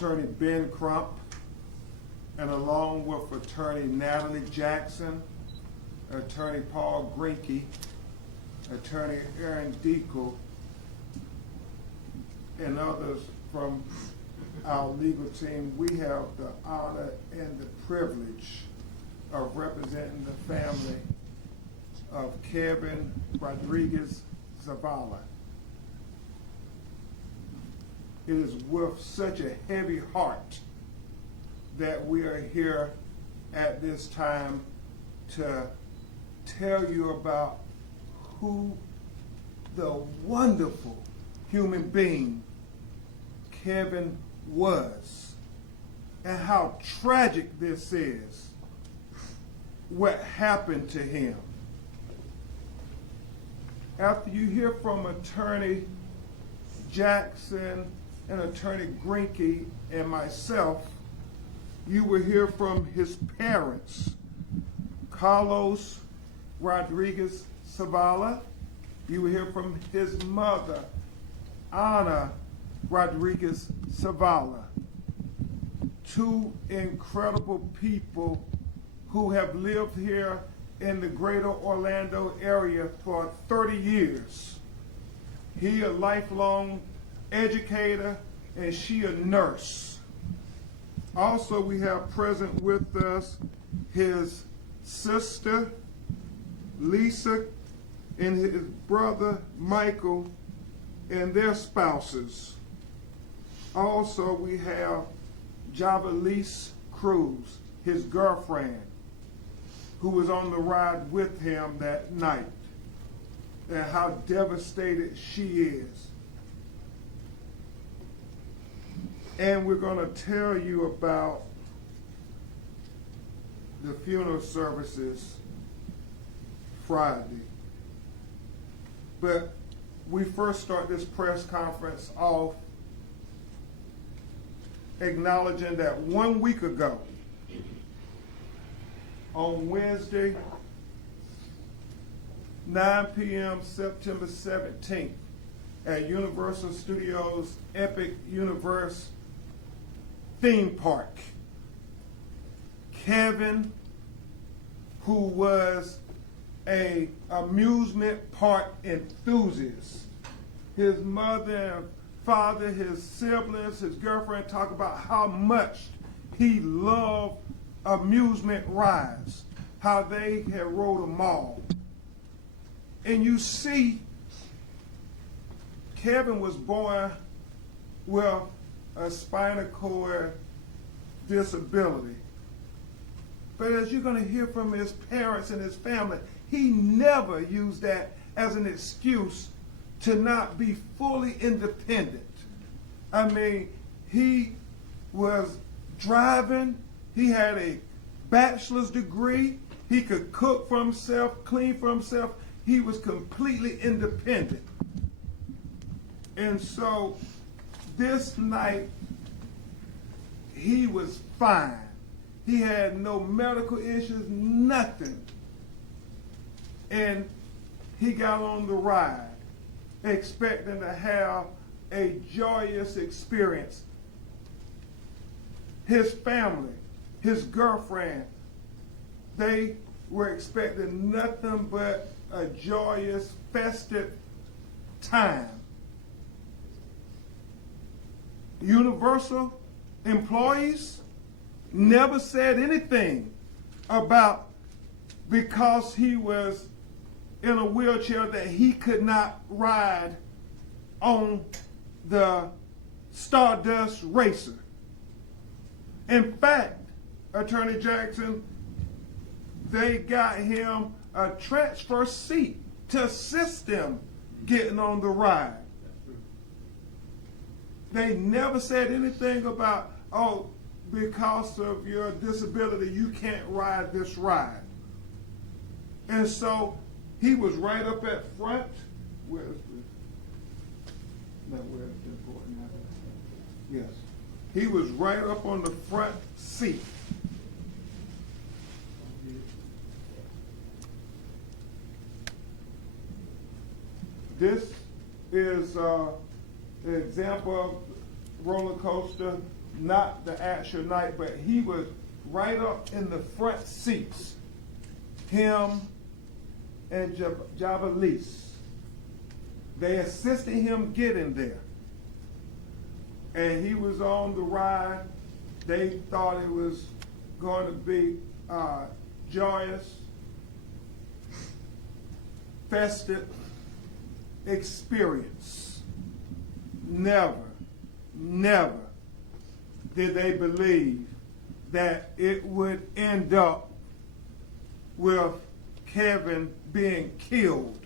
Attorney Ben Crump, and along with Attorney Natalie Jackson, Attorney Paul Grinke, Attorney Aaron Deacle, and others from our legal team, we have the honor and the privilege of representing the family of Kevin Rodriguez Zavala. It is with such a heavy heart that we are here at this time to tell you about who the wonderful human being Kevin was and how tragic this is, what happened to him. After you hear from Attorney Jackson and Attorney Grinke and myself, you will hear from his parents, Carlos Rodriguez Zavala. You will hear from his mother, Ana Rodriguez Zavala. Two incredible people who have lived here in the greater Orlando area for 30 years. He a lifelong educator and she a nurse. Also, we have present with us his sister, Lisa, and his brother, Michael, and their spouses. Also, we have Javalise Cruz, his girlfriend, who was on the ride with him that night, and how devastated she is. And we're going to tell you about the funeral services Friday. But we first start this press conference off acknowledging that 1 week ago, on Wednesday, 9 p.m., September 17th, at Universal Studios Epic Universe theme park, Kevin, who was an amusement park enthusiast, his mother and father, his siblings, his girlfriend talk about how much he loved amusement rides, how they had rode them all. And you see, Kevin was born with a spinal cord disability. But as you're going to hear from his parents and his family, he never used that as an excuse to not be fully independent. I mean, he was driving, he had a bachelor's degree, he could cook for himself, clean for himself, he was completely independent. And so this night, he was fine. He had no medical issues, nothing. And he got on the ride, expecting to have a joyous experience. His family, his girlfriend, they were expecting nothing but a joyous, festive time. Universal employees never said anything about because he was in a wheelchair that he could not ride on the Stardust Racer. In fact, Attorney Jackson, they got him a transfer seat to assist them getting on the ride. They never said anything about, oh, because of your disability, you can't ride this ride. And so he was right up at front. Where is this? No, where is it important? Yes. He was right up on the front seat. This is an example of roller coaster not the actual night, but he was right up in the front seats. Him and Javalis. They assisted him getting there. And he was on the ride. They thought it was going to be joyous, festive experience. Never did they believe that it would end up with Kevin being killed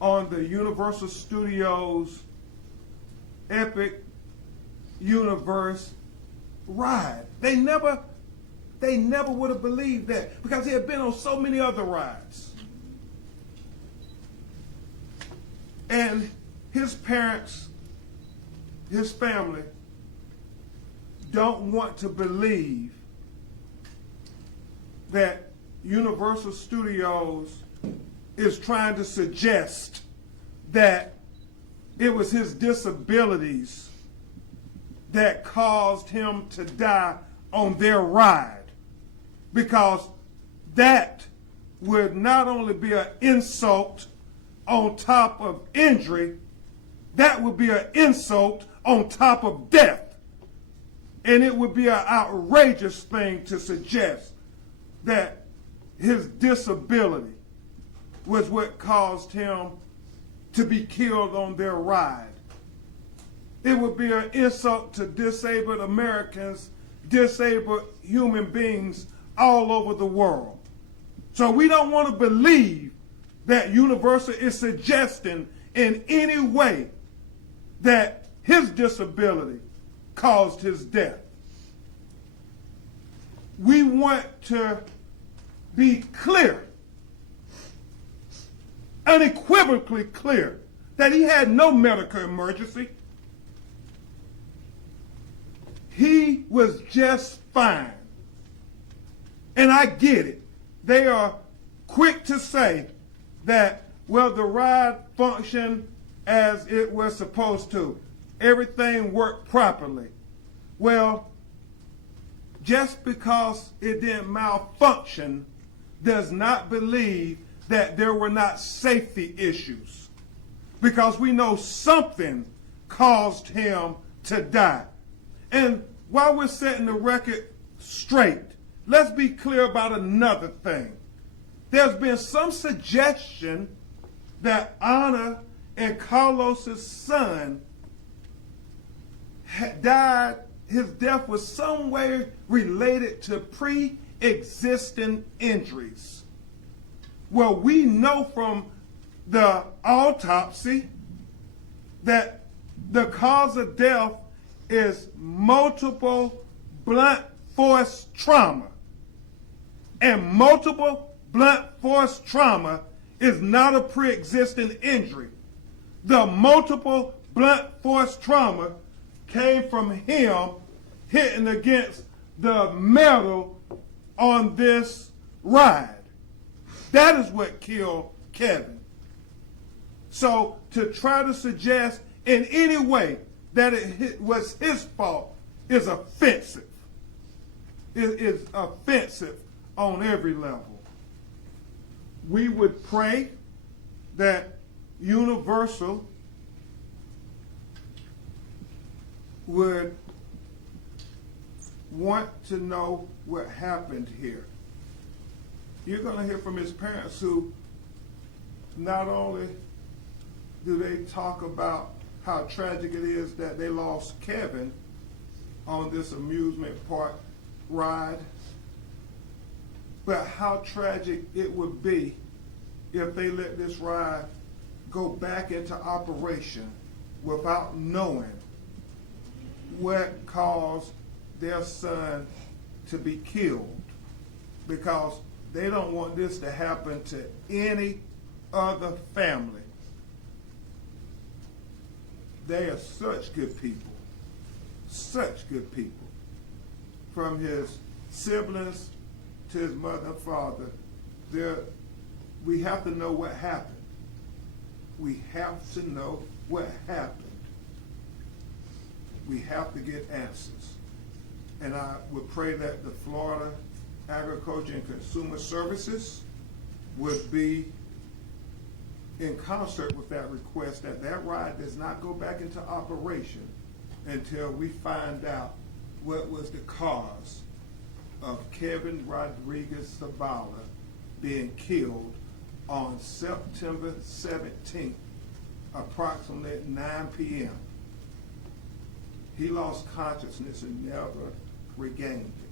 on the Universal Studios Epic Universe ride. They never would have believed that, because he had been on so many other rides. And his parents, his family, don't want to believe that Universal Studios is trying to suggest that it was his disabilities that caused him to die on their ride, because that would not only be an insult on top of injury, that would be an insult on top of death. And it would be an outrageous thing to suggest that his disability was what caused him to be killed on their ride. It would be an insult to disabled Americans, disabled human beings all over the world. So we don't want to believe that Universal is suggesting in any way that his disability caused his death. We want to be clear, unequivocally clear, that he had no medical emergency. He was just fine. And I get it. They are quick to say that, well, the ride functioned as it was supposed to. Everything worked properly. Well, just because it didn't malfunction does not believe that there were not safety issues, because we know something caused him to die. And while we're setting the record straight, let's be clear about another thing. There's been some suggestion that Ana and Carlos's son died, his death was some way related to pre-existing injuries. Well, we know from the autopsy that the cause of death is multiple blunt force trauma. And multiple blunt force trauma is not a pre-existing injury. The multiple blunt force trauma came from him hitting against the metal on this ride. That is what killed Kevin. So to try to suggest in any way that it was his fault is offensive. It is offensive on every level. We would pray that Universal would want to know what happened here. You're going to hear from his parents, who not only do they talk about how tragic it is that they lost Kevin on this amusement park ride, but how tragic it would be if they let this ride go back into operation without knowing what caused their son to be killed, because they don't want this to happen to any other family. They are such good people, such good people. From his siblings to his mother and father, we have to know what happened. We have to know what happened. We have to get answers. And I would pray that the Florida Agriculture and Consumer Services would be in concert with that request, that that ride does not go back into operation until we find out what was the cause of Kevin Rodriguez Zavala being killed on September 17th, approximately at 9 p.m. He lost consciousness and never regained it.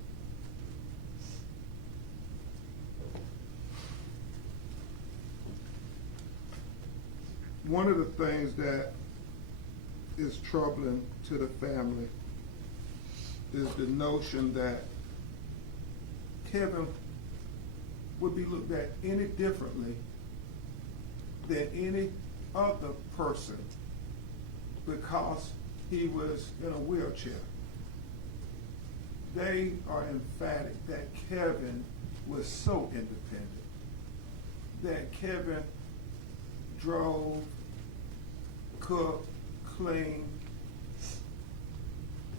One of the things that is troubling to the family is the notion that Kevin would be looked at any differently than any other person because he was in a wheelchair. They are emphatic that Kevin was so independent, that Kevin drove, cooked, cleaned,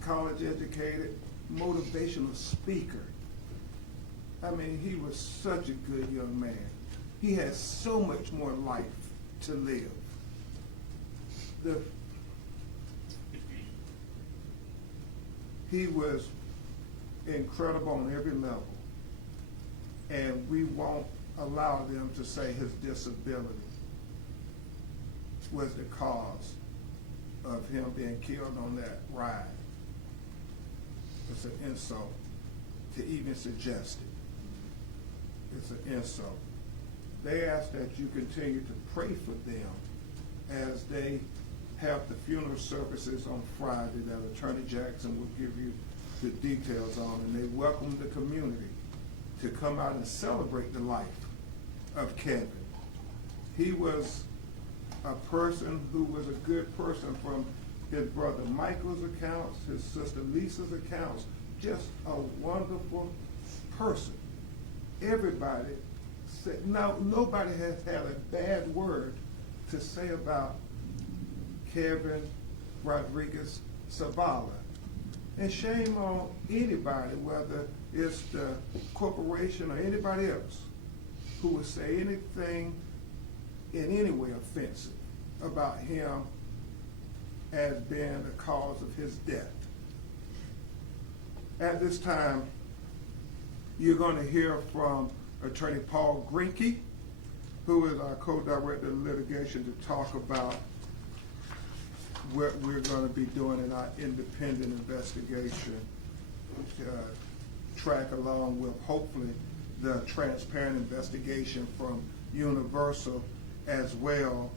college educated, motivational speaker. I mean, he was such a good young man. He has so much more life to live. He was incredible on every level, and we won't allow them to say his disability was the cause of him being killed on that ride. It's an insult to even suggest it. It's an insult. They ask that you continue to pray for them as they have the funeral services on Friday that Attorney Jackson will give you the details on, and they welcome the community to come out and celebrate the life of Kevin. He was a person who was a good person from his brother Michael's accounts, his sister Lisa's accounts, just a wonderful person. Everybody said, no, nobody has had a bad word to say about Kevin Rodriguez Zavala. And shame on anybody, whether it's the corporation or anybody else, who would say anything in any way offensive about him as being the cause of his death. At this time, you're going to hear from Attorney Paul Greinke, who is our co-director of litigation, to talk about what we're going to be doing in our independent investigation, track along with hopefully the transparent investigation from Universal as well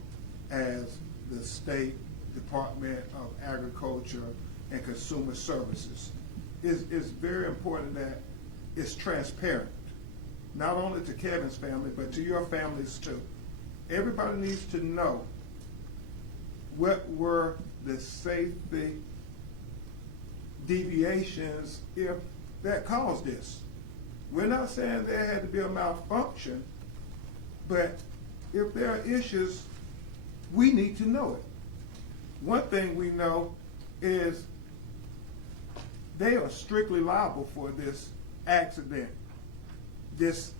as the State Department of Agriculture and Consumer Services. It's very important that it's transparent, not only to Kevin's family, but to your families too. Everybody needs to know what were the safety deviations if that caused this. We're not saying there had to be a malfunction, but if there are issues, we need to know it. One thing we know is they are strictly liable for this accident, this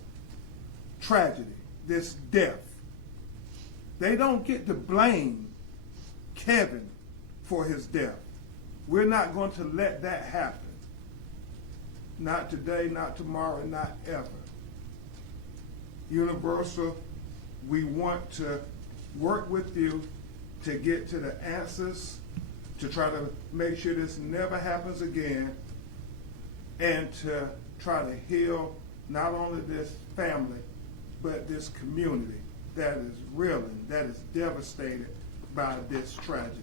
tragedy, this death. They don't get to blame Kevin for his death. We're not going to let that happen. Not today, not tomorrow, not ever. Universal, we want to work with you to get to the answers, to try to make sure this never happens again, and to try to heal not only this family, but this community that is reeling, that is devastated by this tragedy.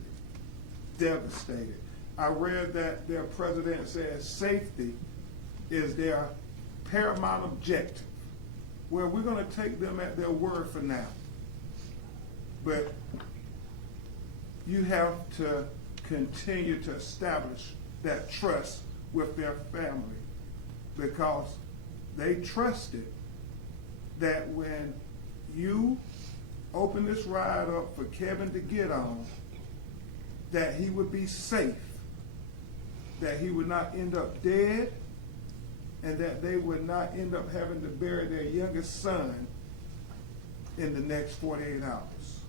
Devastated. I read that their president says safety is their paramount objective. Well, we're going to take them at their word for now. But you have to continue to establish that trust with their family, because they trusted that when you open this ride up for Kevin to get on, that he would be safe that he would not end up dead, and that they would not end up having to bury their youngest son in the next 48 hours.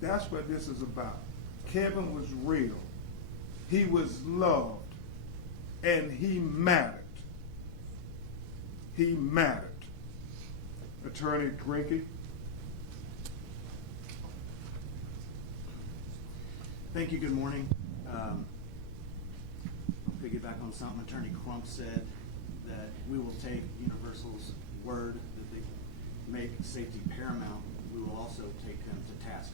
That's what this is about. Kevin was real. He was loved. And he mattered. He mattered. Attorney Grinke. Thank you. Good morning. Piggyback on something Attorney Crump said, that we will take Universal's word that they make safety paramount. We will also take them to task.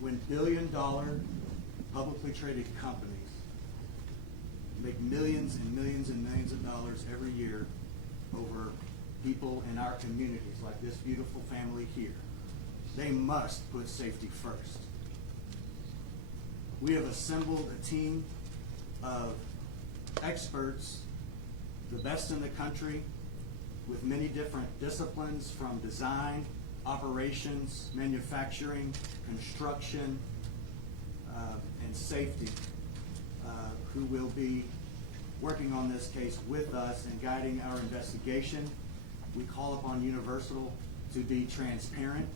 When billion-dollar publicly traded companies make millions and millions and millions of dollars every year over people in our communities, like this beautiful family here, they must put safety first. We have assembled a team of experts, the best in the country, with many different disciplines, from design, operations, manufacturing, construction, and safety, who will be working on this case with us and guiding our investigation. We call upon Universal to be transparent,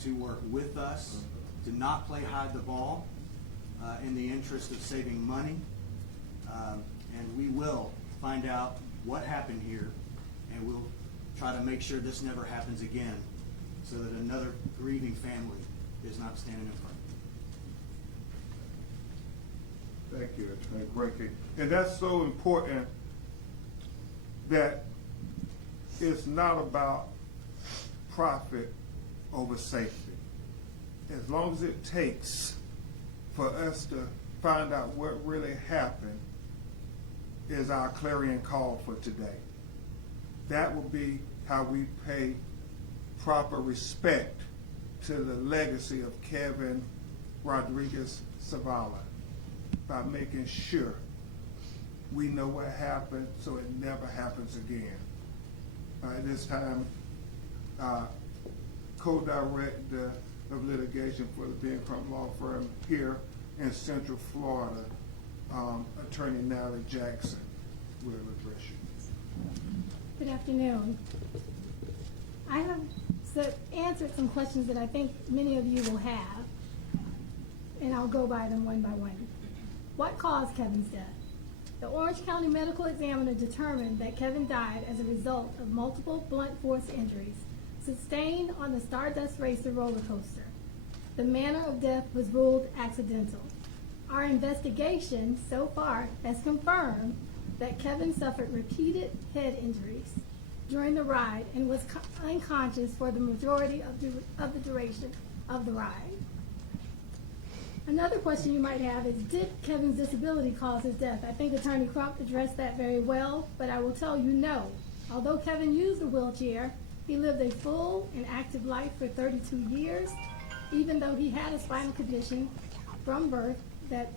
to work with us, to not play hide the ball in the interest of saving money. And we will find out what happened here, and we'll try to make sure this never happens again, so that another grieving family is not standing in front. Thank you, Attorney Grinke. And that's so important, that it's not about profit over safety. As long as it takes for us to find out what really happened, is our clarion call for today. That will be how we pay proper respect to the legacy of Kevin Rodriguez Zavala, by making sure we know what happened so it never happens again. At this time, co-director of litigation for the Ben Crump Law Firm here in Central Florida, Attorney Natalie Jackson, will address you. Good afternoon. I have answered some questions that I think many of you will have, and I'll go by them one by one. What caused Kevin's death? The Orange County Medical Examiner determined that Kevin died as a result of multiple blunt force injuries sustained on the Stardust Racer roller coaster. The manner of death was ruled accidental. Our investigation so far has confirmed that Kevin suffered repeated head injuries during the ride and was unconscious for the majority of the duration of the ride. Another question you might have is, did Kevin's disability cause his death? I think Attorney Crump addressed that very well, but I will tell you no. Although Kevin used a wheelchair, he lived a full and active life for 32 years, even though he had a spinal condition from birth that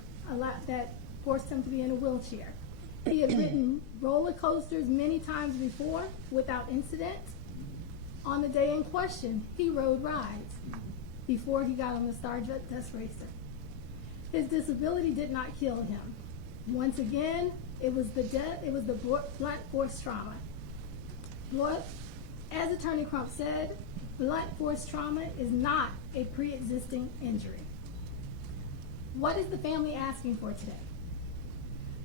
forced him to be in a wheelchair. He had ridden roller coasters many times before without incident. On the day in question, he rode rides before he got on the Stardust Racer. His disability did not kill him. Once again, it was the blunt force trauma. As Attorney Crump said, blunt force trauma is not a pre-existing injury. What is the family asking for today?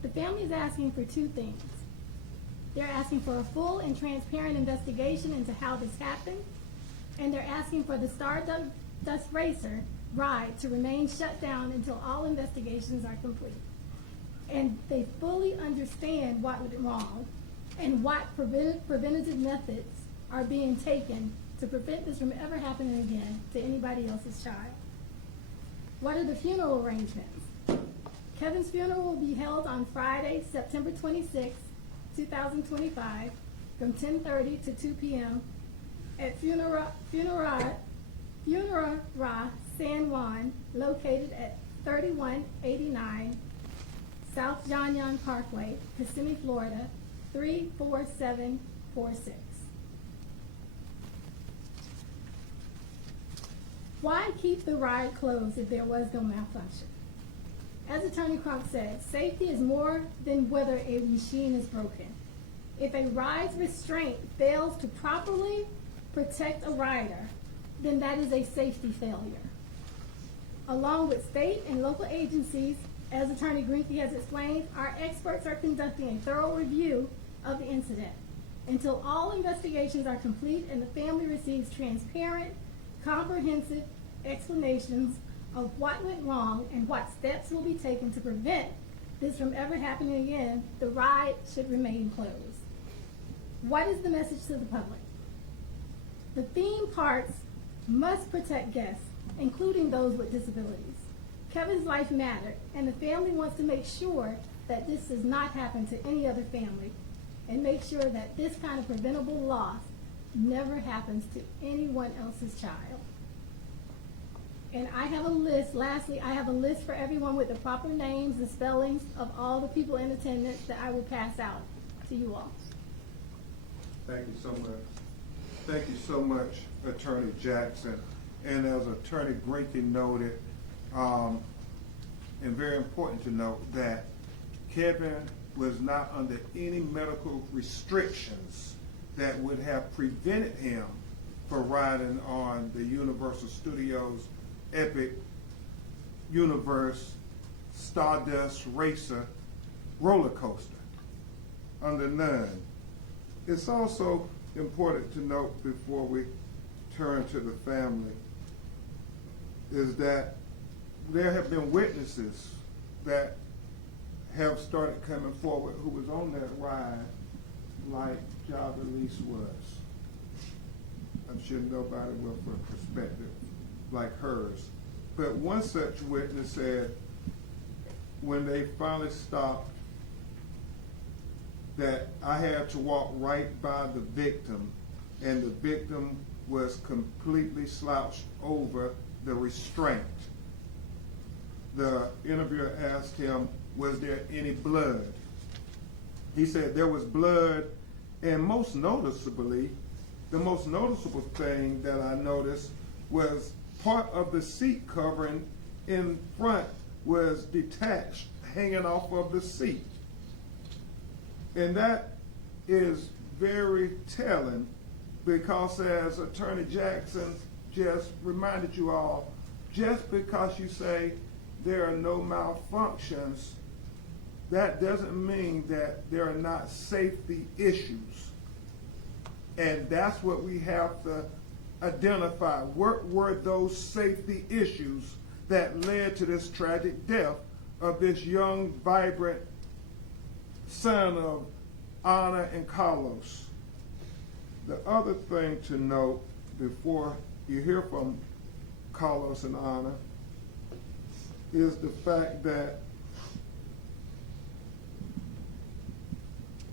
The family is asking for two things. They're asking for a full and transparent investigation into how this happened, and they're asking for the Stardust Racer ride to remain shut down until all investigations are complete. And they fully understand what went wrong and what preventative methods are being taken to prevent this from ever happening again to anybody else's child. What are the funeral arrangements? Kevin's funeral will be held on Friday, September 26, 2025, from 10:30 to 2 p.m. at Funerara San Juan, located at 3189 South John Young Parkway, Kissimmee, Florida, 34746. Why keep the ride closed if there was no malfunction? As Attorney Crump said, safety is more than whether a machine is broken. If a ride's restraint fails to properly protect a rider, then that is a safety failure. Along with state and local agencies, as Attorney Greenke has explained, our experts are conducting a thorough review of the incident. Until all investigations are complete and the family receives transparent, comprehensive explanations of what went wrong and what steps will be taken to prevent this from ever happening again, the ride should remain closed. What is the message to the public? The theme parks must protect guests, including those with disabilities. Kevin's life mattered, and the family wants to make sure that this does not happen to any other family, and make sure that this kind of preventable loss never happens to anyone else's child. And I have a list, lastly, I have a list for everyone with the proper names and spellings of all the people in attendance that I will pass out to you all. Thank you so much. Thank you so much, Attorney Jackson. And as Attorney Greenke noted, and very important to note, that Kevin was not under any medical restrictions that would have prevented him from riding on the Universal Studios Epic Universe Stardust Racer roller coaster. Under none. It's also important to note before we turn to the family is that there have been witnesses that have started coming forward who was on that ride like Javalise was. I'm sure nobody will for a perspective like hers. But one such witness said when they finally stopped that I had to walk right by the victim, and the victim was completely slouched over the restraint. The interviewer asked him, was there any blood? He said there was blood, and most noticeably, the most noticeable thing that I noticed was part of the seat covering in front was detached, hanging off of the seat. And that is very telling because, as Attorney Jackson just reminded you all, just because you say there are no malfunctions, that doesn't mean that there are not safety issues. And that's what we have to identify. What were those safety issues that led to this tragic death of this young, vibrant son of Ana and Carlos? The other thing to note before you hear from Carlos and Ana is the fact that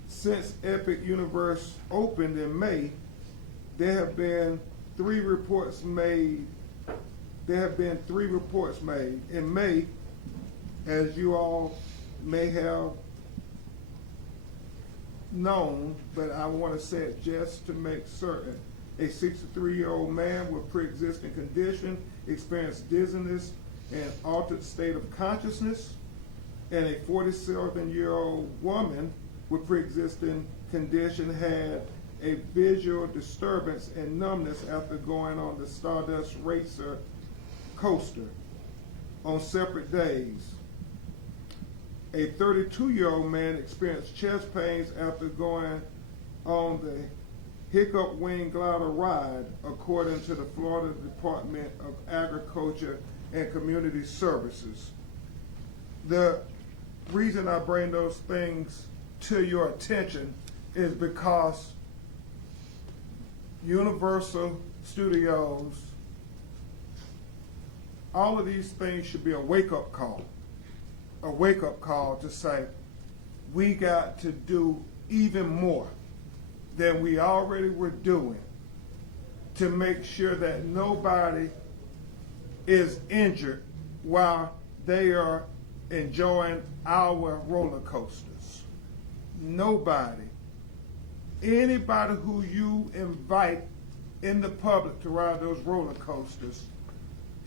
since Epic Universe opened in May, there have been three reports made. In May, as you all may have known, but I want to say it just to make certain. A 63-year-old man with pre-existing condition experienced dizziness and altered state of consciousness, and a 47-year-old woman with pre-existing condition had a visual disturbance and numbness after going on the Stardust Racer coaster on separate days. A 32-year-old man experienced chest pains after going on the Hiccup Wing Glider ride, according to the Florida Department of Agriculture and Community Services. The reason I bring those things to your attention is because Universal Studios, all of these things should be a wake-up call to say, we got to do even more than we already were doing to make sure that nobody is injured while they are enjoying our roller coasters. Nobody. Anybody who you invite in the public to ride those roller coasters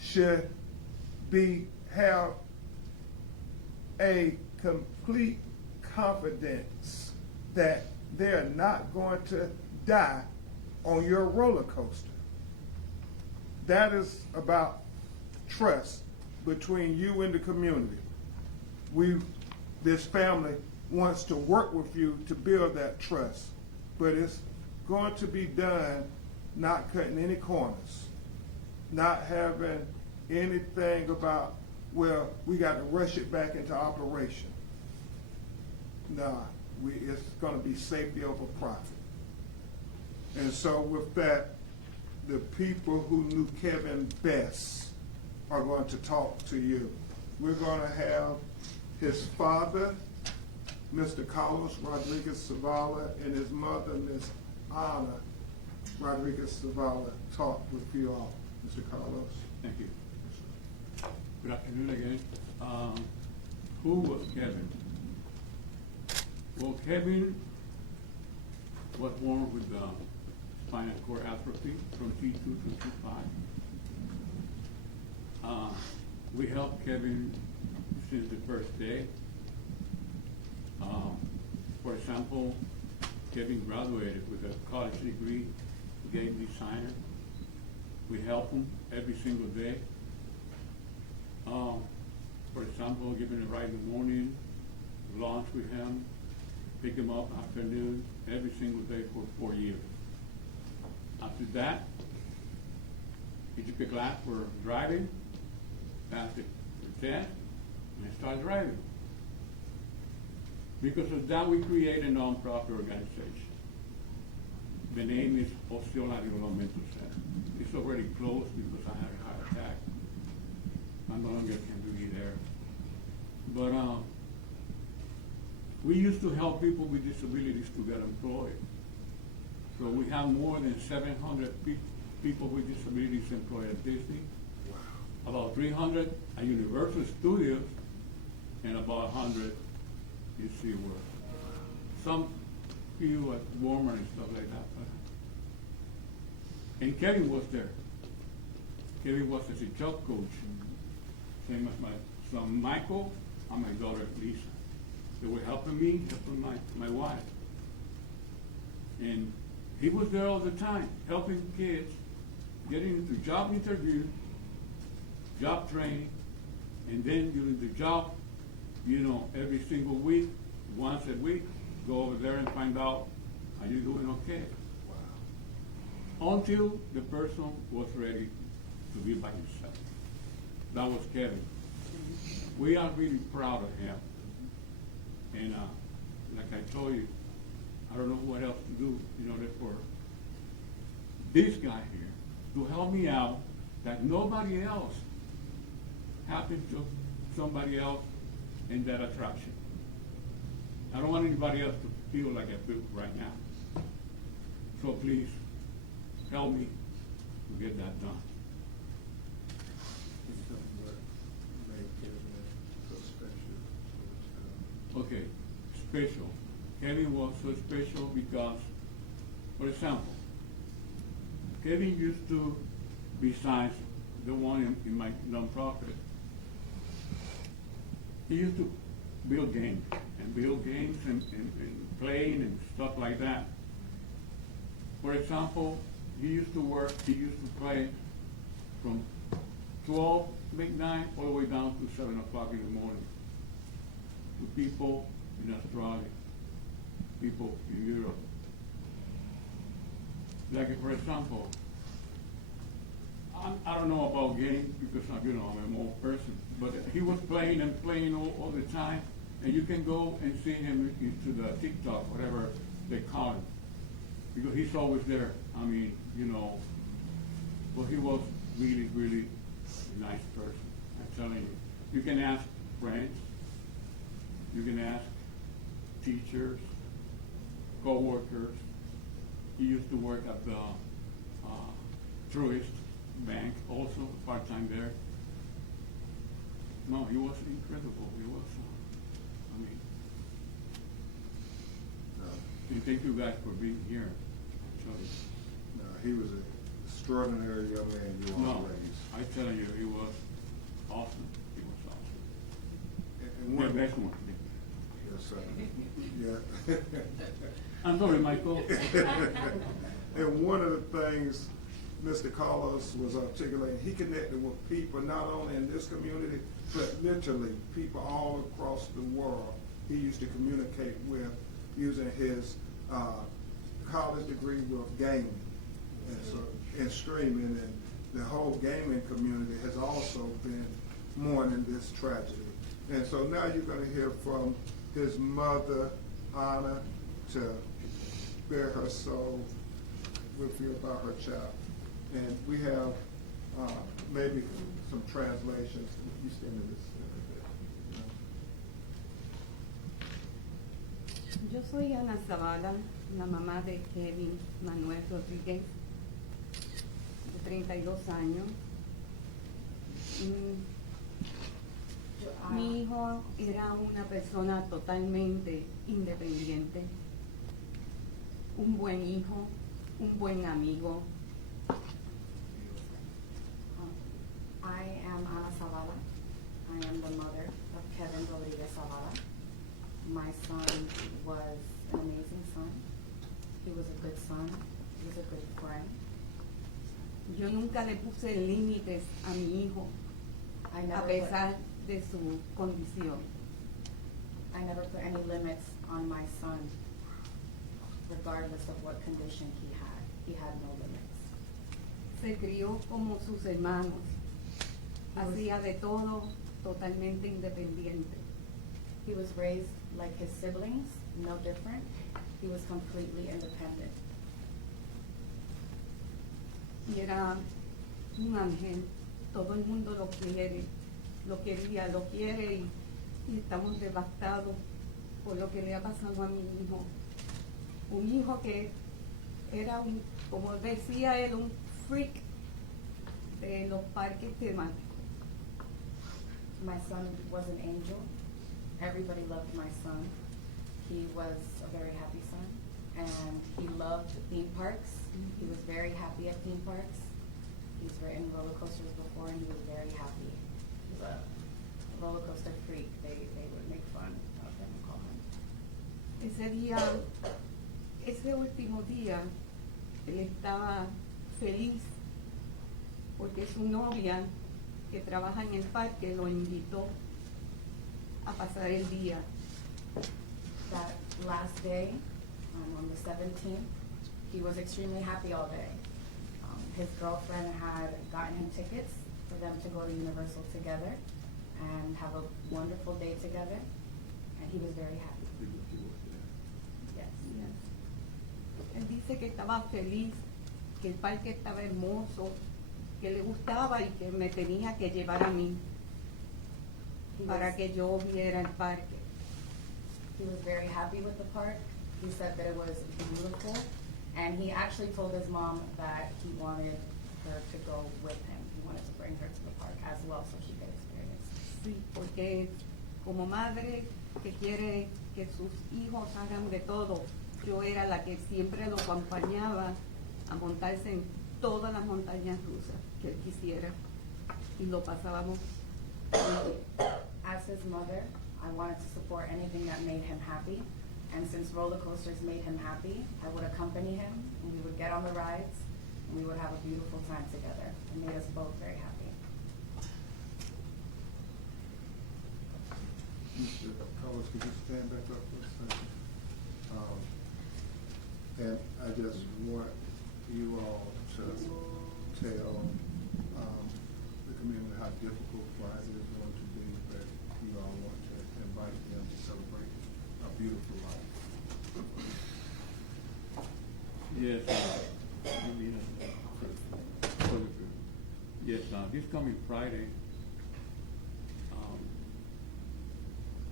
should have a complete confidence that they're not going to die on your roller coaster. That is about trust between you and the community. This family wants to work with you to build that trust, but it's going to be done not cutting any corners, not having anything about, well, we got to rush it back into operation. Nah, it's going to be safety over profit. And so with that, the people who knew Kevin best are going to talk to you. We're going to have his father, Mr. Carlos Rodriguez Zavala, and his mother, Miss Ana Rodriguez Zavala, talk with you all. Mr. Carlos. Thank you. Good afternoon again. Who was Kevin? Well, Kevin was born with spinal cord atrophy from T2 to T5. We helped Kevin since the first day. For example, Kevin graduated with a college degree, game designer. We help him every single day. For example, giving a ride in the morning, lunch with him, pick him up afternoon, every single day for 4 years. After that, he took a class for driving, passed the test, and started driving. Because of that, we created a non-profit organization. The name is Osceola Developmental Center. It's already closed because I had a heart attack. I no longer can be there. But we used to help people with disabilities to get employed. So we have more than 700 people with disabilities employed at Disney, about 300 at Universal Studios, and about 100 you see where some few at Walmart and stuff like that. And Kevin was there. Kevin was as a job coach, same as my son Michael and my daughter Lisa. They were helping me, helping my wife. And he was there all the time, helping kids, getting into job interview, job training, and then during the job, every single week, once a week, go over there and find out, are you doing okay? Wow. Until the person was ready to be by himself. That was Kevin. We are really proud of him. And like I told you, I don't know what else to do in order for this guy here to help me out that nobody else happened to somebody else in that attraction. I don't want anybody else to feel like I feel right now. So please, help me to get that done. Okay, special. Kevin was so special because, for example, Kevin used to, besides the one in my nonprofit, he used to build games and playing and stuff like that. For example, he used to play from 12 midnight all the way down to 7 o'clock in the morning to people in Australia, people in Europe. Like for example, I don't know about games because I'm an old person, but he was playing all the time, and you can go and see him into the TikTok, whatever they call him, because he's always there. But he was really, really a nice person. I'm telling you. You can ask friends, you can ask teachers, co-workers. He used to work at the Truist Bank, also part-time there. No, he was incredible. He was, and thank you guys for being here. No, he was an extraordinary young man you all raised. I tell you, he was awesome. He was awesome. And The one, best one. yes, sir. Yeah. I'm sorry, Michael. And one of the things Mr. Carlos was articulating, he connected with people not only in this community, but literally people all across the world. He used to communicate with using his college degree with gaming and streaming, and the whole gaming community has also been mourning this tragedy. And so now you're going to hear from his mother, Anna, to bear her soul with you about her child. And we have maybe some translations. You stand in this a bit. Yo soy Ana Zavala, la mamá de Kevin Manuel Rodríguez, de 32 años. Mi hijo era una persona totalmente independiente, un buen hijo, un buen amigo. I am Ana Zavala. I am the mother of Kevin Rodriguez Zavala. My son was an amazing son. He was a good son. He was a good friend. Yo nunca le puse límites a mi hijo, I a never, pesar de su condición. I never put any limits on my son, regardless of what condition he had. He had no limits. Se crió como sus hermanos, hacía de todo totalmente independiente. He was raised like his siblings, no different. He was completely independent. Y era un ángel, todo el mundo lo quiere, lo quería, lo quiere y estamos devastados por lo que le ha pasado a mi hijo. Un hijo que era un, como decía él, un freak de los parques temáticos. My son was an angel. Everybody loved my son. He was a very happy son, and he loved theme parks. He was very happy at theme parks. He's ridden roller coasters before, and he was very happy. He was a roller coaster freak. They would make fun of him and call him. Ese día, ese último día, él estaba feliz porque su novia, que trabaja en el parque, lo invitó a pasar el día. That last day, on the 17th, he was extremely happy all day. His girlfriend had gotten him tickets for them to go to Universal together and have a wonderful day together, and he was very happy. Yes. Él dice que estaba feliz, que el parque estaba hermoso, que le gustaba y que me tenía que llevar a mí He para was, que yo viera el parque. he was very happy with the park. He said that it was beautiful, and he actually told his mom that he wanted her to go with him. He wanted to bring her to the park as well so she could experience it. Sí, porque como madre que quiere que sus hijos hagan de todo, yo era la que siempre lo acompañaba a montarse en todas las montañas rusas que él quisiera y lo pasábamos muy bien. As his mother, I wanted to support anything that made him happy. And since roller coasters made him happy, I would accompany him, and we would get on the rides, and we would have a beautiful time together. It made us both very happy. Mr. Carlos, could you stand back up for a second? And I just want you all to tell the community how difficult Friday is going to be, but you all want to invite them to celebrate a beautiful life. Yes, yes, this coming Friday,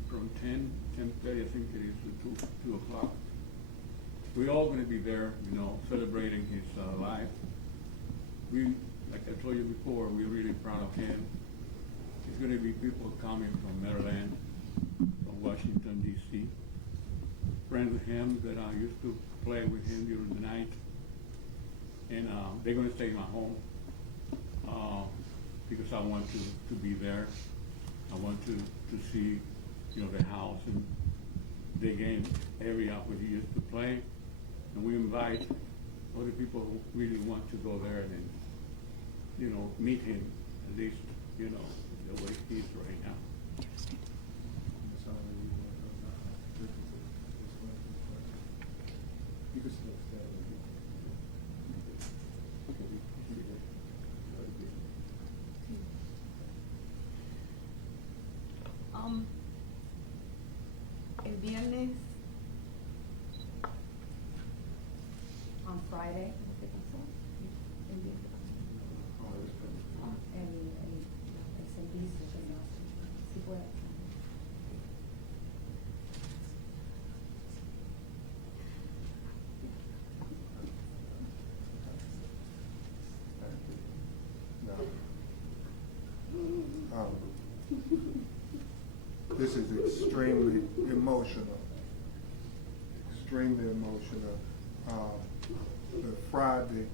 from 10:30, I think it is, to 2 o'clock. We're all gonna be there, you know, celebrating his life. We, like I told you before, we're really proud of him. There's gonna be people coming from Maryland, from Washington, D.C., friends with him that I used to play with him during the night. And they're gonna stay in my home because I want to be there. I want to see the house, and the game area where he used to play. And we invite other people who really want to go there and, meet him, at least, the way he is right now. Ms. Holly, you want to, you can still stand El viernes, On Friday, ¿qué pasó? El viernes. El servicio que no si puede. This is extremely emotional. Extremely emotional. The Friday,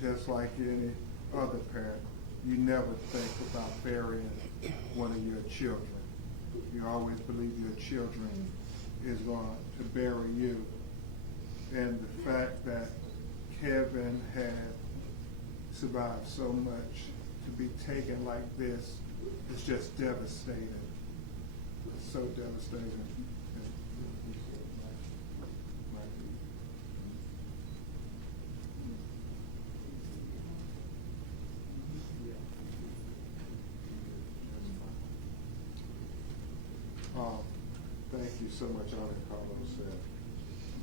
just like any other parent, you never think about burying one of your children. You always believe your children is going to bury you. And the fact that Kevin had survived so much to be taken like this is just devastating. It's so devastating. Thank you so much, Auntie Carlos.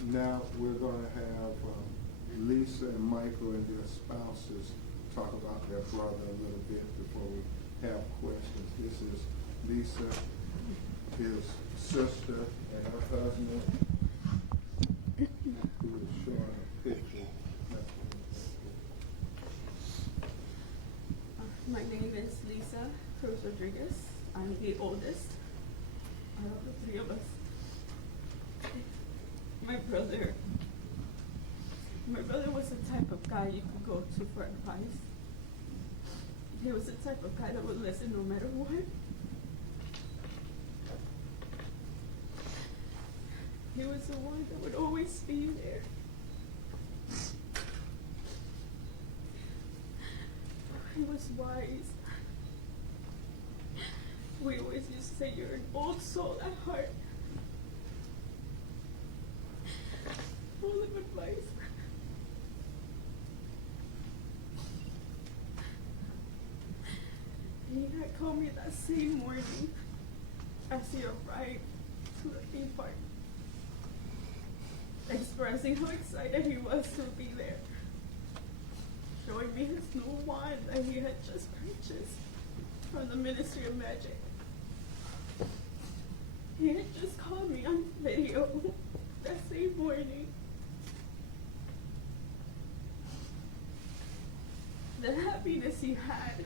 Now we're going to have Lisa and Michael and their spouses talk about their brother a little bit before we have questions. This is Lisa, his sister, and her husband, who is showing a picture. my name is Lisa Cruz Rodriguez. I'm the oldest out of the three of us. My brother was the type of guy you could go to for advice. He was the type of guy that would listen no matter what. He was the one that would always be there. He was wise. We always used to say, you're an old soul at heart. Full of advice. He had called me that same morning as he arrived to the theme park, expressing how excited he was to be there, showing me his new wand that he had just purchased from the Ministry of Magic. He had just called me on video that same morning. The happiness he had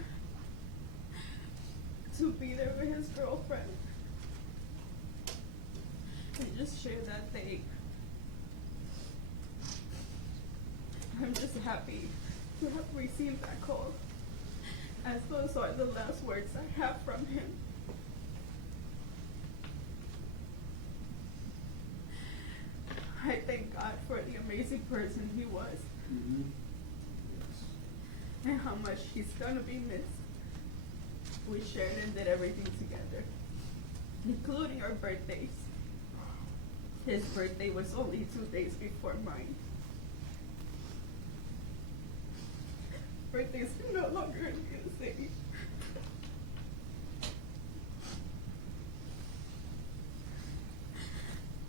to be there with his girlfriend and just share that day. I'm just happy to have received that call, as those are the last words I have from him. I thank God for the amazing person he was. Mm-hmm. And how much he's gonna be missed. We shared and did everything together, including our birthdays. His birthday was only 2 days before mine. Birthdays can no longer be the same.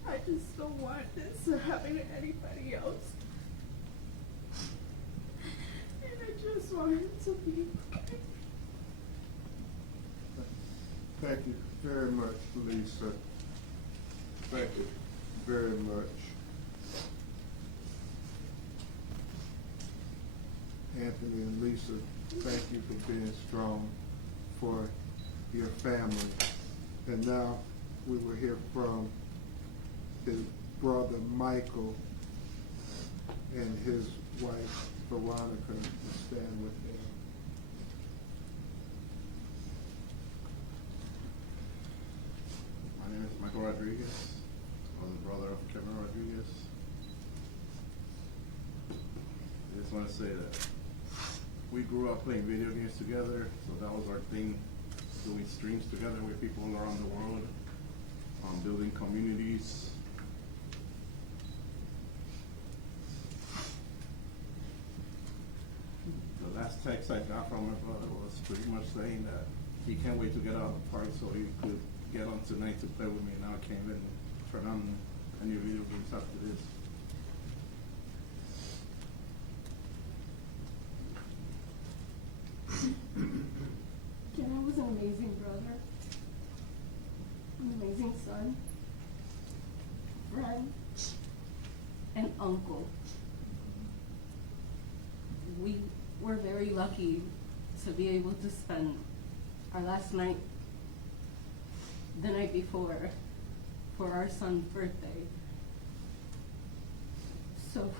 I just don't want this to happen to anybody else. And I just want him to be okay. Thank you very much, Lisa. Thank you very much. Anthony and Lisa, thank you for being strong for your family. And now we will hear from his brother Michael and his wife Veronica to stand with them. My name Michael Rodriguez. I'm the brother of Kevin Rodriguez. I just want to say that we grew up playing video games together, so that was our thing, doing streams together with people around the world, building communities. The last text I got from my brother was pretty much saying that he can't wait to get out of the park so he could get on tonight to play with me. Now I can't even turn on any video games after this. Kevin was an amazing brother, an amazing son, friend, and uncle. We were very lucky to be able to spend our last night, the night before, for our son's birthday. So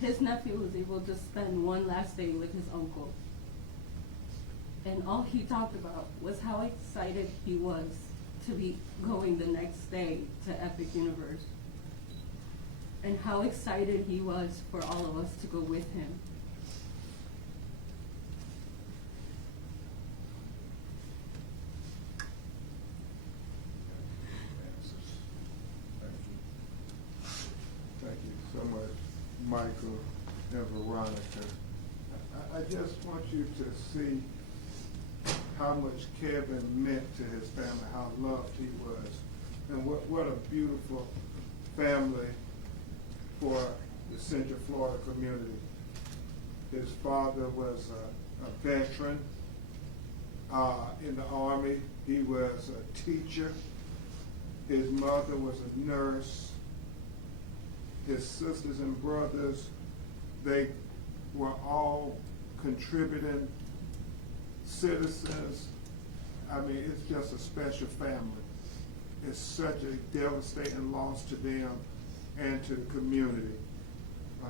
his nephew was able to spend one last day with his uncle. And all he talked about was how excited he was to be going the next day to Epic Universe. And how excited he was for all of us to go with him. Thank you so much, Michael and Veronica. I just want you to see how much Kevin meant to his family, how loved he was, and what a beautiful family for the Central Florida community. His father was a veteran in the Army. He was a teacher. His mother was a nurse. His sisters and brothers, they were all contributing citizens. I mean, it's just a special family. It's such a devastating loss to them and to the community. I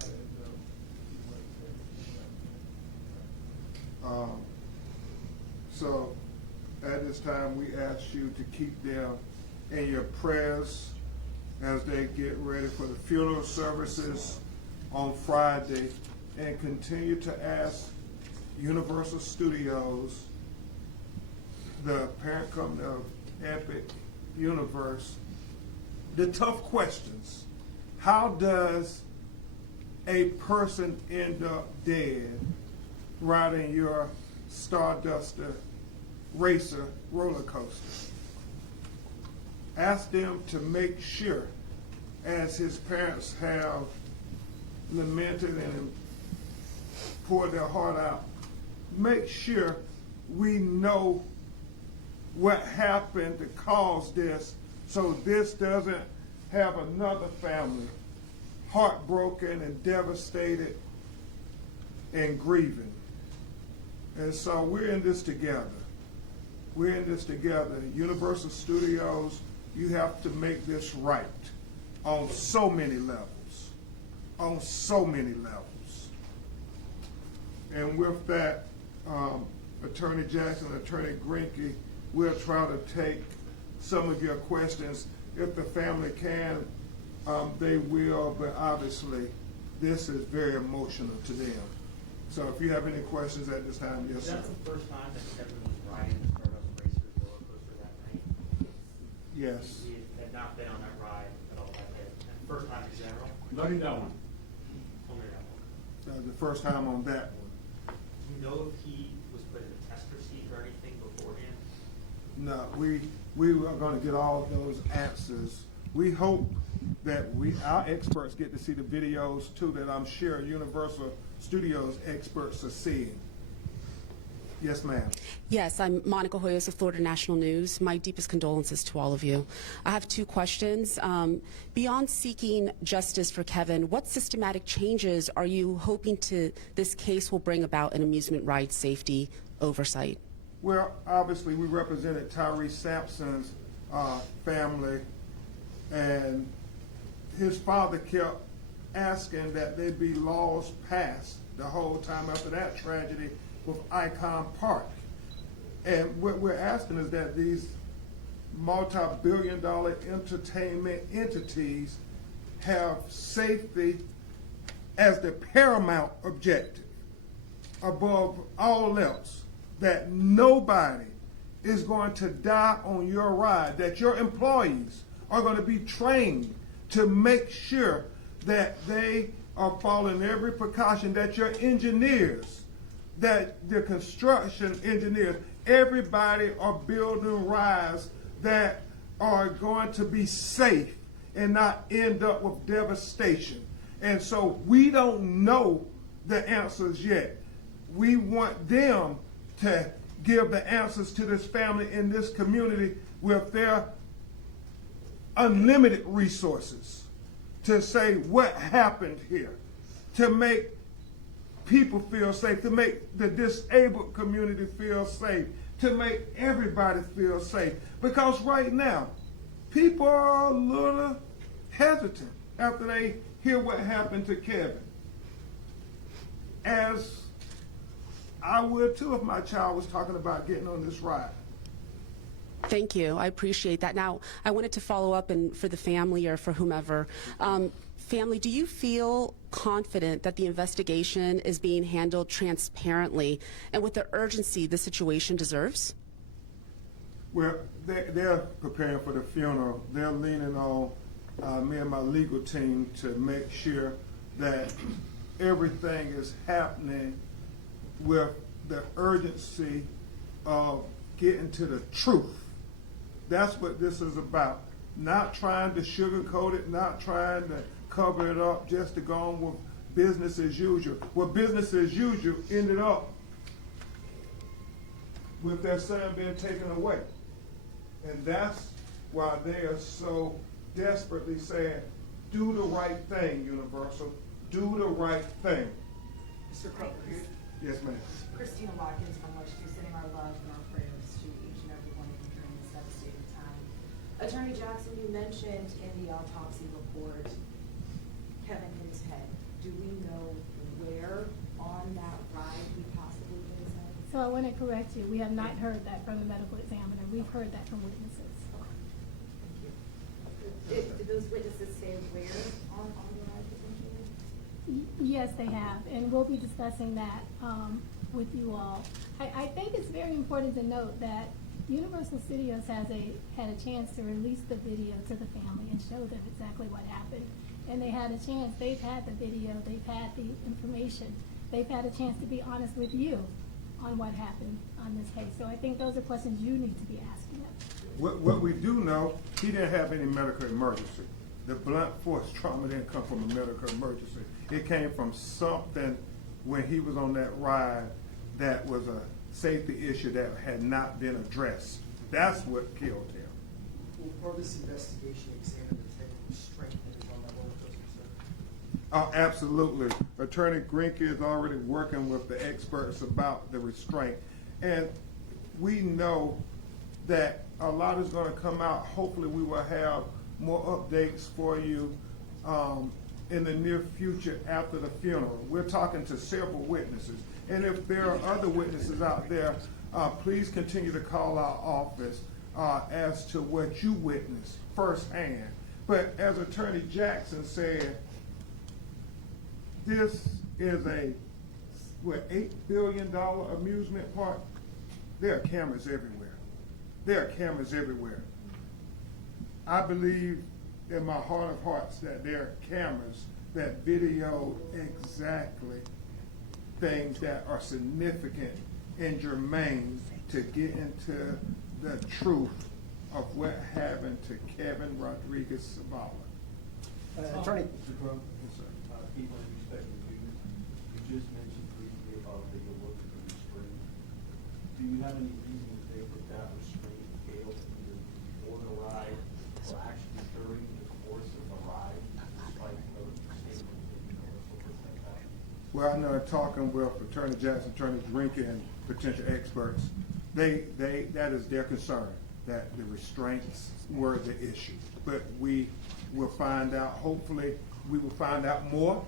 didn't know. So at this time, we ask you to keep them in your prayers as they get ready for the funeral services on Friday, and continue to ask Universal Studios, the parent company of Epic Universe, the tough questions. How does a person end up dead riding your Starduster Racer roller coaster? Ask them to make sure, as his parents have lamented and poured their heart out, make sure we know what happened to cause this, so this doesn't have another family heartbroken and devastated and grieving. And so we're in this together. We're in this together. Universal Studios, you have to make this right on so many levels. On so many levels. And with that, Attorney Jackson, Attorney Greinke, we'll try to take some of your questions. If the family can, they will, but obviously this is very emotional to them. So if you have any questions at this time, yes, sir. That's the first time that Kevin was riding the Stardust Racer roller coaster that night? Yes. He had not been on that ride at all that day. And first time in general? Not in that one. Only that one. The first time on that one. Do you know if he was put in a tester seat or anything beforehand? No, we are going to get all those answers. We hope that our experts get to see the videos too, that I'm sure Universal Studios experts are seeing. Yes, ma'am. Yes, I'm Monica Hoyos of Florida National News. My deepest condolences to all of you. I have two questions. Beyond seeking justice for Kevin, what systematic changes are you hoping this case will bring about in amusement ride safety oversight? Well, obviously, we represented Tyree Sampson's family, and his father kept asking that there be laws passed the whole time after that tragedy with Icon Park. And what we're asking is that these multi-billion-dollar entertainment entities have safety as the paramount objective above all else, that nobody is going to die on your ride, that your employees are going to be trained to make sure that they are following every precaution, that your engineers, that the construction engineers, everybody are building rides that are going to be safe and not end up with devastation. And so we don't know the answers yet. We want them to give the answers to this family in this community with their unlimited resources to say what happened here, to make people feel safe, to make the disabled community feel safe, to make everybody feel safe. Because right now, people are a little hesitant after they hear what happened to Kevin. As I would too if my child was talking about getting on this ride. Thank you. I appreciate that. Now, I wanted to follow up, and for the family or for whomever. Family, do you feel confident that the investigation is being handled transparently and with the urgency the situation deserves? Well, they're preparing for the funeral. They're leaning on me and my legal team to make sure that everything is happening with the urgency of getting to the truth. That's what this is about. Not trying to sugarcoat it, not trying to cover it up, just to go on with business as usual. Well, business as usual ended up with their son being taken away. And that's why they are so desperately saying, do the right thing, Universal. Do the right thing. Mr. Crump, Yes, ma'am. Christina Watkins from Washington, sending our love and our prayers to each and every one of you during this devastating time. Attorney Jackson, you mentioned in the autopsy report Kevin hit his head. Do we know where on that ride he possibly hit his head? So I want to correct you. We have not heard that from the medical examiner. We've heard that from witnesses. Thank you. Did those witnesses say where on the ride potentially? Yes, they have, and we'll be discussing that with you all. I think it's very important to note that Universal Studios had a chance to release the video to the family and show them exactly what happened. And they had a chance. They've had the video. They've had the information. They've had a chance to be honest with you on what happened on this case. So I think those are questions you need to be asking them. What we do know, he didn't have any medical emergency. The blunt force trauma didn't come from a medical emergency. It came from something when he was on that ride that was a safety issue that had not been addressed. That's what killed him. Will this investigation examine the type of restraint that is on that roller coaster, sir? Oh, absolutely. Attorney Grinke is already working with the experts about the restraint. And we know that a lot is going to come out. Hopefully we will have more updates for you in the near future after the funeral. We're talking to several witnesses. And if there are other witnesses out there, please continue to call our office as to what you witnessed firsthand. But as Attorney Jackson said, this is a, $8 billion amusement park? There are cameras everywhere. There are cameras everywhere. I believe in my heart of hearts that there are cameras that video exactly things that are significant and germane to get into the truth of what happened to Kevin Rodriguez Zavala. Attorney. Mr. Crump, Yes, sir. people in respect of you, you just mentioned briefly about that you're working for restraint. Do you have any reason to think that that restraint failed either before the ride or actually during the course of the ride, despite the statement that you know like that? Well, I know talking with Attorney Jackson, Attorney Grinke, and potential experts, that is their concern, that the restraints were the issue. But we will find out, hopefully, we will find out more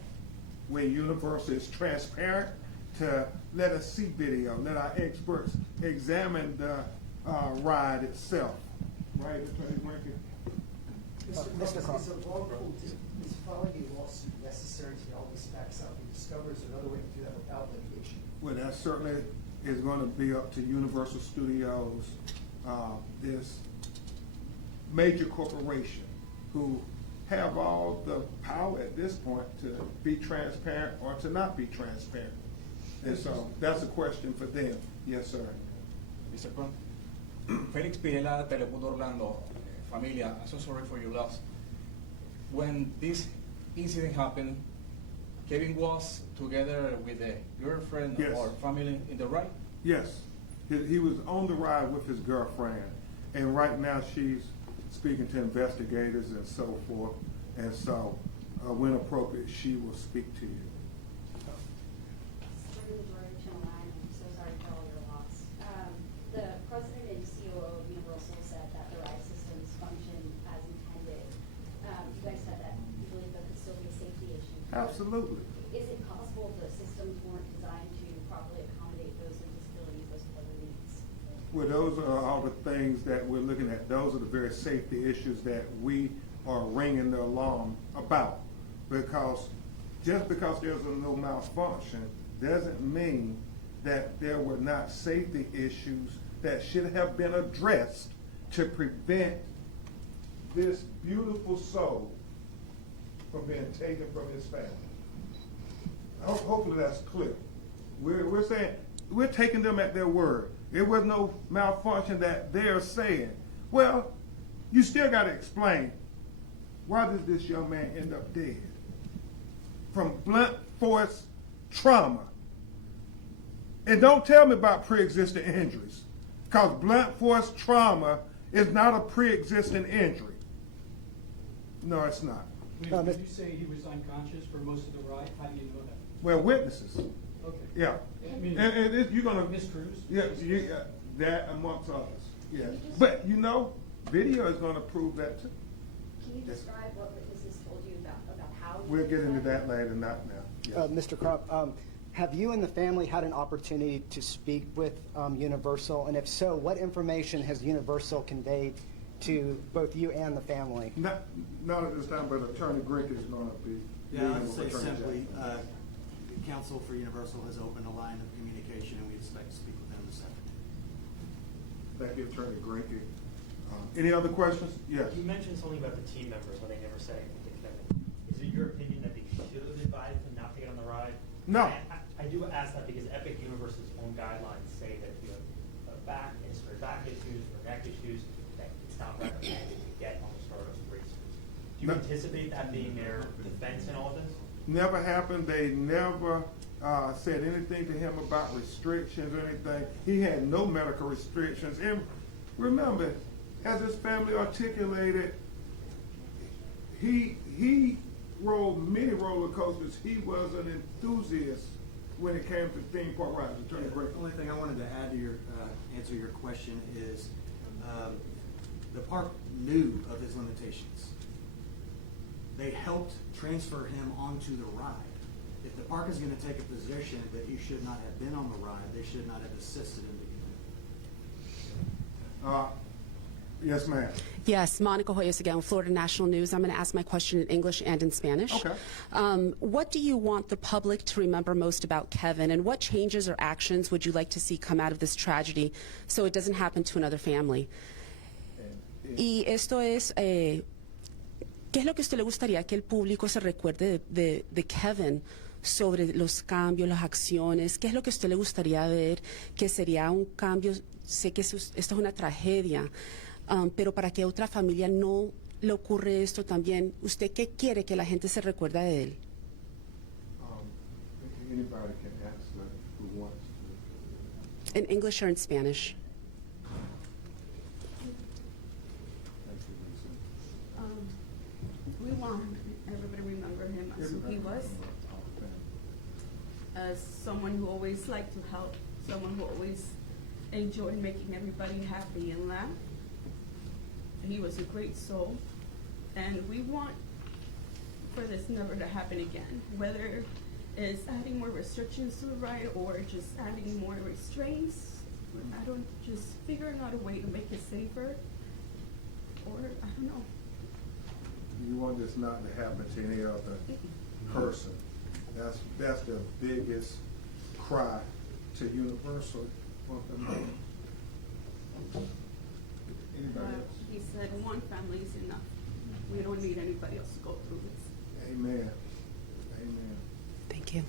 when Universal is transparent to let us see video, let our experts examine the ride itself. Right, Attorney Winky? Mr. Crump, is filing a lawsuit necessary to get all these facts out and discovered? Is there another way to do that without litigation? Well, that certainly is going to be up to Universal Studios, this major corporation who have all the power at this point to be transparent or to not be transparent. And so that's a question for them. Yes, sir. Mr. Crump. Felix Pirela, Telemundo Orlando. Familia, I'm so sorry for your loss. When this incident happened, Kevin was together with a girlfriend Yes. or family in the ride? Yes, he was on the ride with his girlfriend, and right now she's speaking to investigators and so forth, and so when appropriate, she will speak to you. Sorry, Majority Channel 9, I'm so sorry for all your loss. The president and COO of Universal said that the ride systems function as intended. You guys said that you believe there could still be a safety issue. Absolutely. Is it possible the systems weren't designed to properly accommodate those with disabilities, those with other needs? Well, those are all the things that we're looking at. Those are the very safety issues that we are ringing the alarm about. Because just because there's no malfunction doesn't mean that there were not safety issues that should have been addressed to prevent this beautiful soul from being taken from his family. Hopefully that's clear. We're saying, we're taking them at their word. There was no malfunction that they're saying. Well, you still got to explain, why did this young man end up dead? From blunt force trauma. And don't tell me about pre-existing injuries, because blunt force trauma is not a pre-existing injury. No, it's not. Did you say he was unconscious for most of the ride? How do you know that? Well, witnesses. Okay. Yeah. I mean, And you're gonna Miss Cruz? Yeah, that amongst others. Yeah. But you know, video is gonna prove that too. Can you describe what witnesses told you about how? We'll get into that later, not now. Yes. Mr. Crump, have you and the family had an opportunity to speak with Universal? And if so, what information has Universal conveyed to both you and the family? Not at this time, but Attorney Grink is gonna be. Yeah, I'd dealing say with Attorney simply, Jackson. Counsel for Universal has opened a line of communication, and we expect to speak with them this afternoon. Thank you, Attorney Grink. Any other questions? Yes. You mentioned something about the team members when they never said anything to Kevin. Is it your opinion that they should have advised him not to get on the ride? No. I do ask that because Epic Universe's own guidelines say that if you have back issues or neck issues, that it's not recommended to get on the Stardust racers. Do you No. anticipate that being their defense in all of this? Never happened. They never said anything to him about restrictions or anything. He had no medical restrictions. And remember, as his family articulated, he rode many roller coasters. He was an enthusiast when it came to theme park rides. Attorney Grink. The only thing I wanted to add to your answer your question is the park knew of his limitations. They helped transfer him onto the ride. If the park is going to take a position that he should not have been on the ride, they should not have assisted him to get Yes, ma'am. Yes, Monica Hoyos again, Florida National News. I'm going to ask my question in English and in Spanish. Okay. What do you want the public to remember most about Kevin, and what changes or actions would you like to see come out of this tragedy so it doesn't happen to another family? Y esto es, ¿qué es lo que a usted le gustaría que el público se recuerde de Kevin sobre los cambios, las acciones? ¿Qué es lo que a usted le gustaría ver que sería un cambio? Sé que esto es una tragedia. Pero para que a otra familia no le ocurre esto también, ¿usted qué quiere que la gente se recuerde de él? Anybody can answer who wants to. In English or in Spanish? We want everybody to remember him as who he was, as someone who always liked to help, someone who always enjoyed making everybody happy and laugh. He was a great soul, and we want for this never to happen again. Whether is adding more restrictions to the right or just adding more restraints. I don't, just figuring out a way to make it safer, or I don't know. You want this not to happen to any other person. That's the biggest cry to Universal. Anybody else? He said one family is enough. We don't need anybody else to go through this. Amen. Amen. Thank you.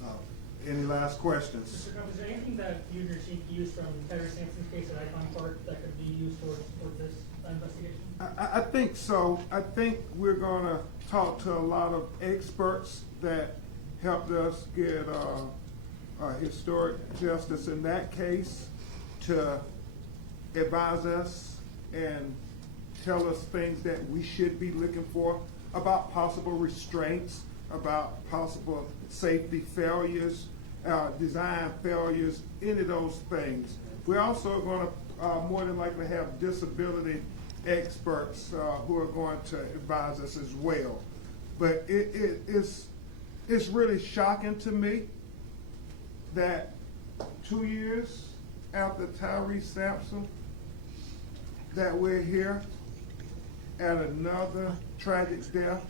Any last questions? Mr. Crump, is there anything that you and your team can use from Terry Sampson's case at Icon Park that could be used towards this investigation? I think so. I think we're going to talk to a lot of experts that helped us get historic justice in that case to advise us and tell us things that we should be looking for about possible restraints, about possible safety failures, design failures, any of those things. We're also going to more than likely have disability experts who are going to advise us as well. But it's really shocking to me that 2 years after Tyree Sampson that we're here at another tragic death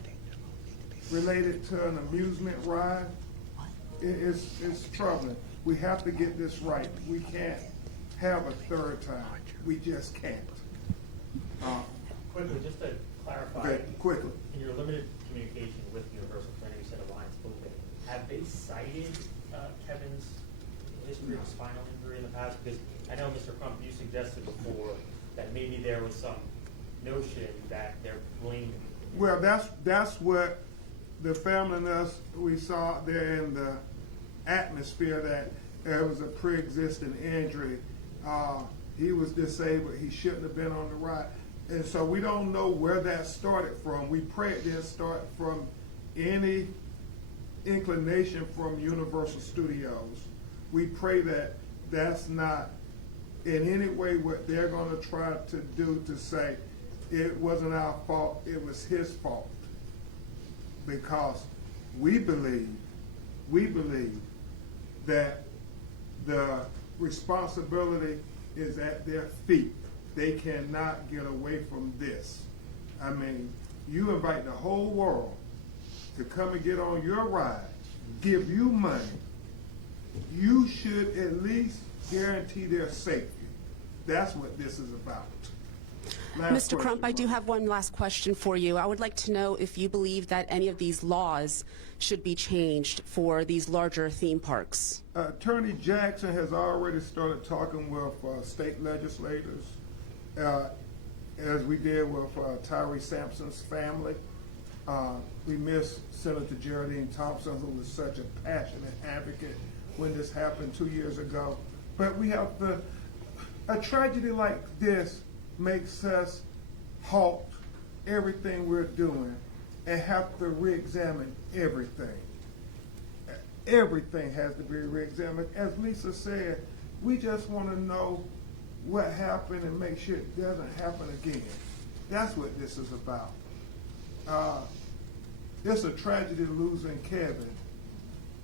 related to an amusement ride. It's troubling. We have to get this right. We can't have a third time. We just can't. Quickly, just to clarify. Okay, quickly. In your limited communication with Universal Planning, you said Alliance Open. Have they cited Kevin's history of spinal injury in the past? Because I know, Mr. Crump, you suggested before that maybe there was some notion that they're blaming. Well, that's what the family and us, we saw there in the atmosphere, that there was a pre-existing injury. He was disabled. He shouldn't have been on the ride. And so we don't know where that started from. We pray it didn't start from any inclination from Universal Studios. We pray that that's not in any way what they're going to try to do to say it wasn't our fault, it was his fault. Because we believe that the responsibility is at their feet. They cannot get away from this. I mean, you invite the whole world to come and get on your ride, give you money. You should at least guarantee their safety. That's what this is about. Mr. Crump, I do have one last question for you. I would like to know if you believe that any of these laws should be changed for these larger theme parks. Attorney Jackson has already started talking with state legislators, as we did with Tyree Sampson's family. We miss Senator Geraldine Thompson, who was such a passionate advocate when this happened 2 years ago. But we have a tragedy like this makes us halt everything we're doing and have to re-examine everything. Everything has to be re-examined. As Lisa said, we just want to know what happened and make sure it doesn't happen again. That's what this is about. It's a tragedy losing Kevin.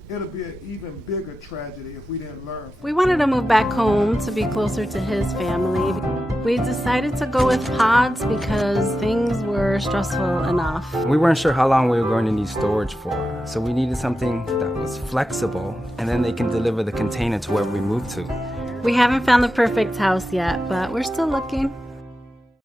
It'll be an even bigger tragedy if we didn't learn. We wanted to move back home to be closer to his family. We decided to go with pods because things were stressful enough. We weren't sure how long we were going to need storage for, so we needed something that was flexible, and then they can deliver the container to wherever we move to. We haven't found the perfect house yet, but we're still looking.